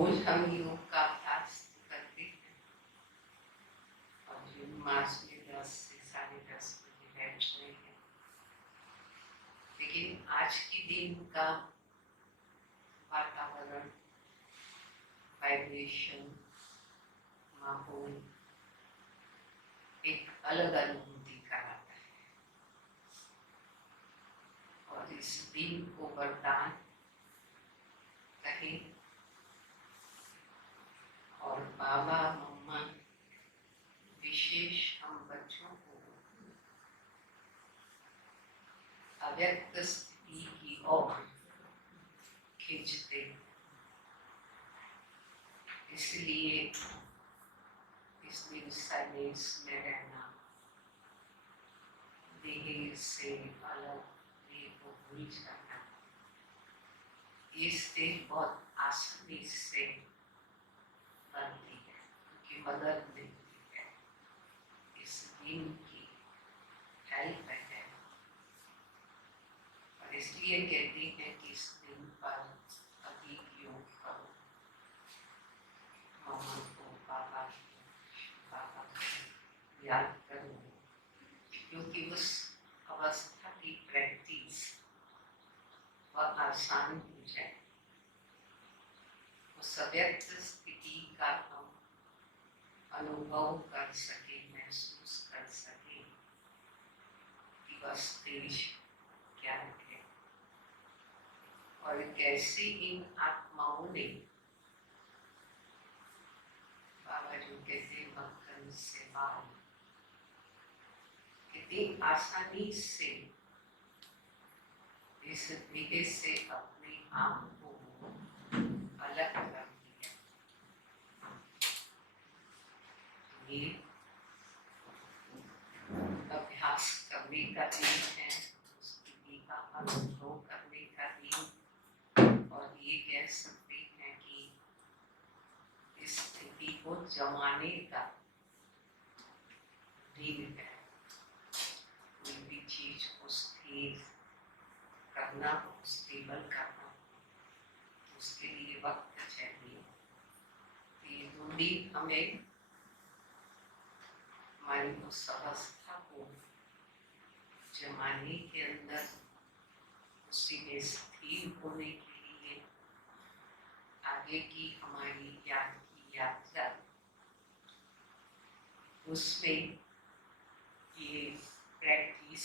रोज हम योग का अभ्यास करते हैं और जून मास में 10 से 10:30 बजे बैठ रहे हैं, लेकिन आज के दिन का वातावरण, वाइब्रेशन, माहौल एक अलग अनुभूति कराता है और इस दिन को वरदान कहें और बाबा मम्मा विशेष हम बच्चों को अव्यक्त स्थिति की ओर खींचते, इसलिए इस दिन साइलेंस में रहना, देह से अलग, देह को भूल जाना, ये स्थिति बहुत आसानी से बनती है क्योंकि मदद मिलती है, इस दिन की हेल्प है। और इसलिए कहते हैं कि इस दिन पर अधिक योग करो, मम्मा को, बाबा को याद करो, क्योंकि उस अवस्था की प्रैक्टिस वह आसान हो जाए, उस अव्यक्त स्थिति का हम अनुभव कर सके, महसूस कर सके कि वह स्टेज क्या है और कैसे इन आत्माओं ने, बाबा जो कहते मक्खन से बाल, कितनी आसानी से इस देह से अपने आप को अलग कर दिया। ये अभ्यास करने का दिन है, स्थिति का अनुभव करने का दिन, और ये कह सकते हैं कि इस स्थिति को जमाने का दिन है। कोई भी चीज को स्थिर करना हो, स्टेबल करना हो, उसके लिए वक्त चाहिए। ये दो दिन हमें हमारी उस अवस्था को जमाने के अंदर, उसी में स्थिर होने के लिए, आगे की हमारी याद की यात्रा, उसमें ये प्रैक्टिस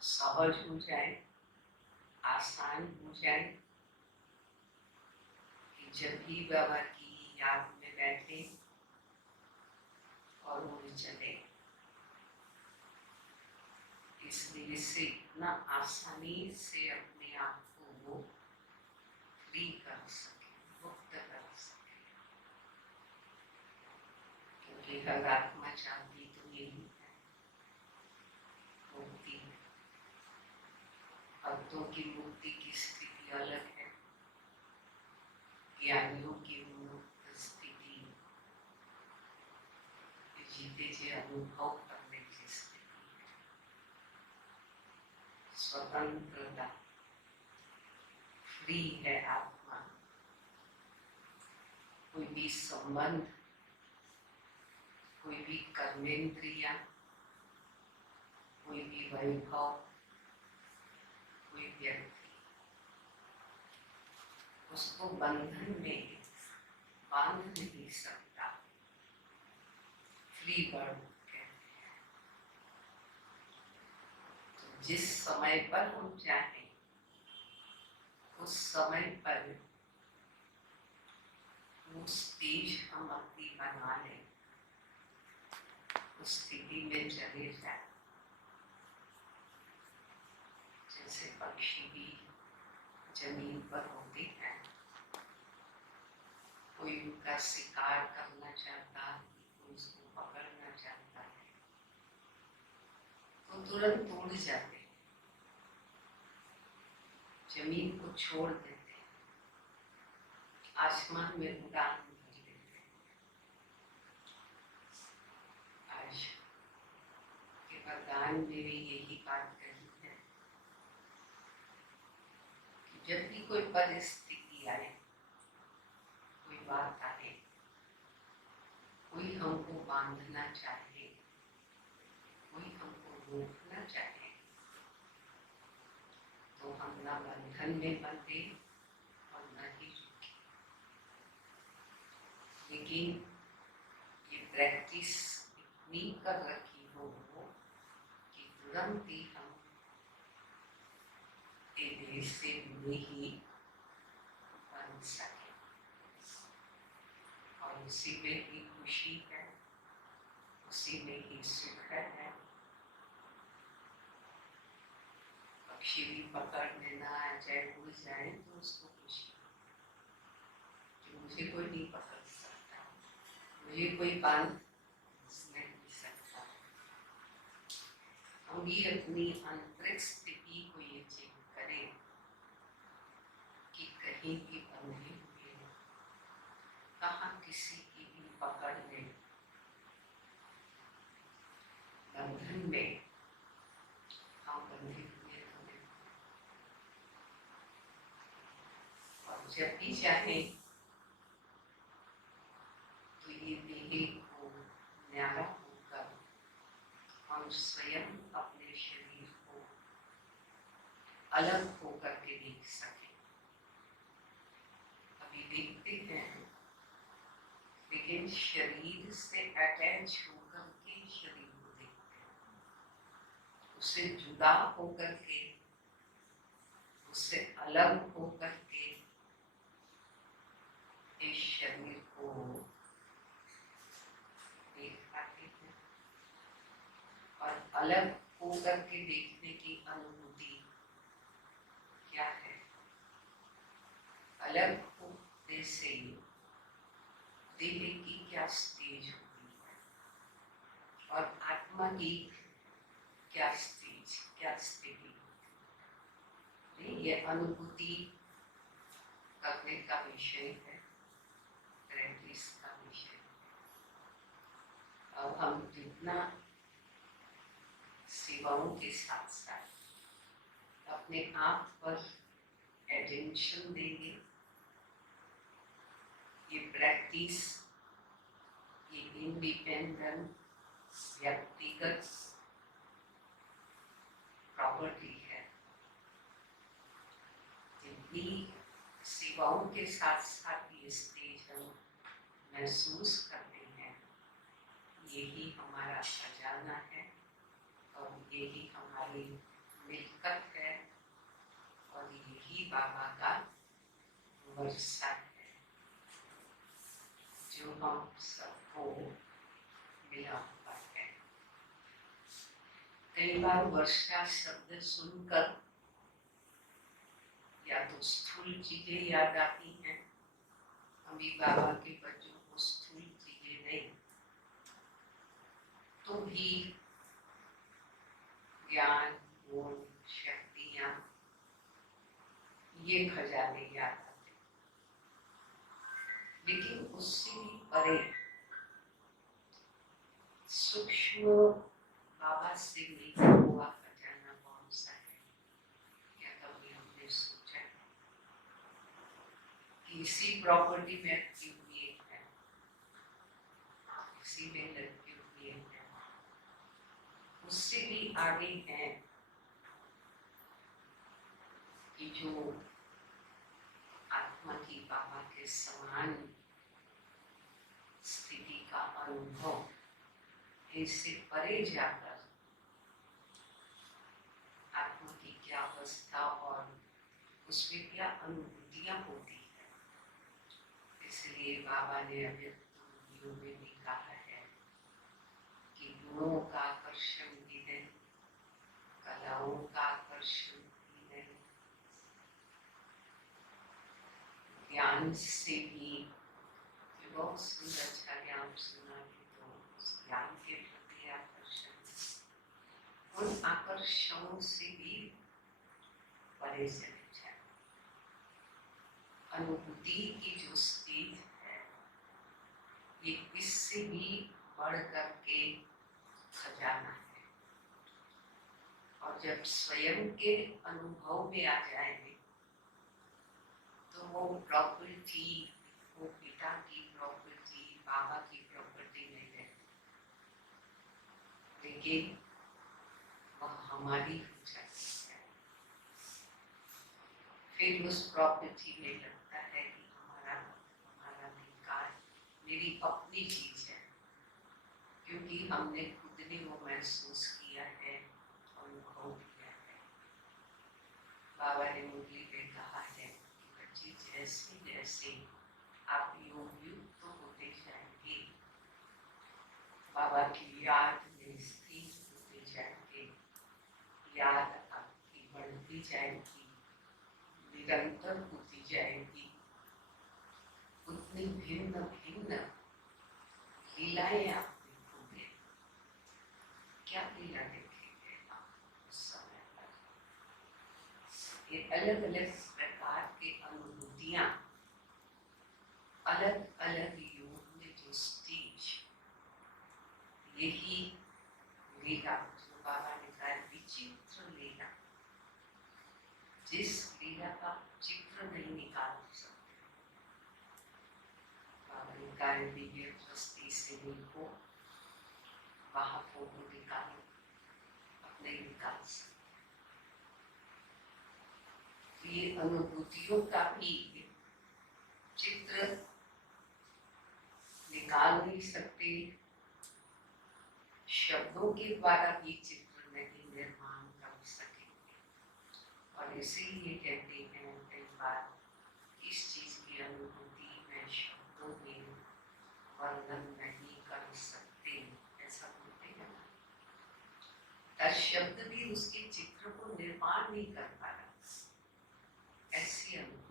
सहज हो जाए, आसान हो जाए कि जब भी बाबा की याद में बैठे और उड़ चले, इसलिए से इतना आसानी से अपने आप को वो फ्री कर सके, मुक्त कर सके, क्योंकि हर आत्मा चाहती तो यही है, मुक्ति। भक्तों की मुक्ति की स्थिति अलग है, ज्ञानियों की मुक्त स्थिति जीते जी अनुभव करने की स्थिति है, स्वतंत्रता, फ्री है आत्मा। कोई भी संबंध, कोई भी कर्मेंद्रिया, कोई भी वैभव, कोई व्यक्ति उसको बंधन में बांध नहीं सकता। फ्री बर्ड कहते हैं। तो जिस समय पर हम चाहें उस समय पर वो स्टेज हम अपनी बना लें, उस स्थिति में चले जाए। जैसे पक्षी भी जमीन पर होते हैं, कोई उनका शिकार करना चाहता है, कोई उसको पकड़ना चाहता है, तो तुरंत उड़ जाते हैं, जमीन को छोड़ देते हैं, आसमान में उड़ान भर लेते हैं। आज के वरदान में भी यही बात कही है कि जब भी कोई परिस्थिति आए बात आए, कोई हमको बांधना चाहे, कोई हमको रोकना चाहे, तो हम न बंधन में बंधे और न ही रुके। लेकिन ये प्रैक्टिस इतनी कर रखी हो कि तुरंत ही हम देह से जुड़े ही बन सके, और उसी में ही खुशी है, उसी में ही सुख है। पक्षी भी पकड़ने ना आ जाए, उड़ जाए तो उसको खुशी कि मुझे कोई नहीं पकड़ सकता, मुझे कोई बांध नहीं सकता। हम भी अपनी आंतरिक स्थिति को ये चेक करें कि कहीं भी बंधे हुए, कहाँ किसी की भी पकड़ में, बंधन में हम बंधे हुए तो नहीं। और जब भी चाहे तो ये देह को न्यारा होकर हम स्वयं अपने शरीर को अलग होकर के देख सके। अभी देखते हैं, लेकिन शरीर से अटैच होकर के शरीर को देखते हैं, उससे जुदा होकर के, उससे अलग होकर के इस शरीर को देख पाते हैं। और अलग होकर के देखने की अनुभूति क्या है? अलग होने से देह की क्या स्टेज होती है और आत्मा की क्या स्टेज, क्या स्थिति होती है, ये अनुभूति करने का विषय है, प्रैक्टिस का विषय। अब हम जितना सेवाओं के साथ साथ अपने आप पर अटेंशन देंगे, ये प्रैक्टिस, ये इंडिपेंडेंट व्यक्तिगत प्रॉपर्टी है। जितनी सेवाओं के साथ साथ ये स्टेज हम महसूस करते हैं, यही हमारा खजाना है और यही हमारी मिल्कत है और यही बाबा का वर्षा है जो हम सबको मिला हुआ है। कई बार वर्षा शब्द सुनकर या तो स्थूल चीजें याद आती हैं, अभी बाबा के बच्चों को स्थूल चीजें नहीं तो भी ज्ञान, गुण, शक्तियां, ये खजाने याद आते। लेकिन उससे भी परे सूक्ष्म बाबा से मिला हुआ खजाना कौन सा है? क्या कभी हमने सोचा कि इसी प्रॉपर्टी में रखी हुई है, इसी में लटकी हुई है, उससे भी आगे है कि जो आत्मा की बाबा के समान स्थिति का अनुभव, इससे परे जाकर आत्मा की क्या अवस्था और उसमें क्या अनुभूतियां होती है। इसलिए बाबा ने अव्यक्त में भी कहा है कि गुणों का आकर्षण भी नहीं, कलाओं का आकर्षण भी नहीं, ज्ञान से भी, बहुत सुंदर अच्छा ज्ञान सुना है तो उस ज्ञान के प्रति आकर्षण, उन आकर्षणों से भी परे चले जाए। अनुभूति की जो स्टेज है, ये इससे भी बढ़ करके खजाना है। और जब स्वयं के अनुभव में आ जाएंगे तो वो प्रॉपर्टी वो पिता की प्रॉपर्टी, बाबा की प्रॉपर्टी नहीं है, लेकिन वह हमारी हो जाती है। फिर उस प्रॉपर्टी में लगता है कि हमारा हमारा अधिकार, मेरी अपनी चीज है, क्योंकि हमने खुद ने वो महसूस किया है, अनुभव किया है। बाबा ने मुरली में कहा है कि बच्ची जैसे जैसे आप योग युक्त तो होते जाएंगे, बाबा की याद में स्थिर होते जाएंगे, याद आपकी बढ़ती जाएगी, निरंतर होती जाएगी, उतनी भिन्न भिन्न लीलाएं आप देखोगे। क्या लीला देखेंगे आप उस समय पर? ये अलग अलग प्रकार के अनुभूतियां, अलग अलग योग में जो स्टेज, यही लीला जो बाबा ने कहा विचित्र लीला, जिस लीला का चित्र नहीं निकाल सकते। बाबा ने कहा दिव्य दृष्टि से देखो, वहां फोटो निकालो, अपने निकाल सकते। ये अनुभूतियों का भी चित्र निकाल नहीं सकते, शब्दों के द्वारा भी चित्र नहीं निर्माण कर सकेंगे। और इसीलिए कहते हैं कई बार, इस चीज की अनुभूति में शब्दों में वर्णन नहीं कर सकते, ऐसा बोलते हैं ना। शब्द भी उसके चित्र को निर्माण नहीं कर पा रहा, ऐसी अनुभूति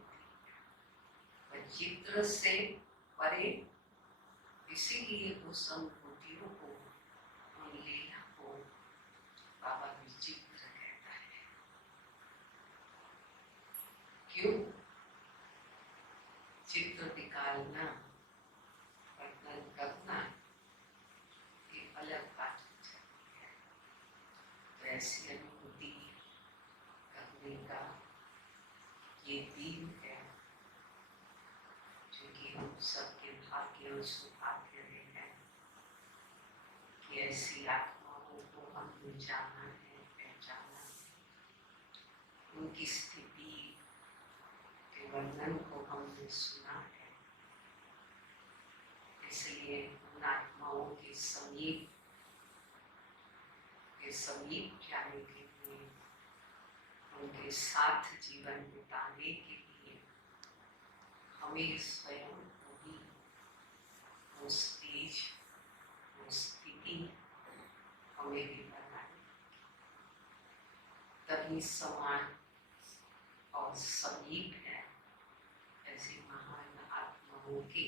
चित्र से परे। इसीलिए उस अनुभूतियों को, उन लीला को बाबा विचित्र कहता है। क्यों? चित्र निकालना, वर्णन करना एक अलग बात है। तो ऐसी अनुभूति करने का ये दिन है, जो कि हम सबके भाग्य और सौभाग्य हैं कि ऐसी आत्माओं को हमने जाना है, पहचाना है, उनकी स्थिति के वर्णन को हमने सुना है। इसलिए उन आत्माओं के समीप जाने के लिए, उनके साथ जीवन बिताने के लिए हमें स्वयं को भी वो स्टेज, वो स्थिति हमें भी बनानी, तभी समान और समीप है ऐसी महान आत्माओं के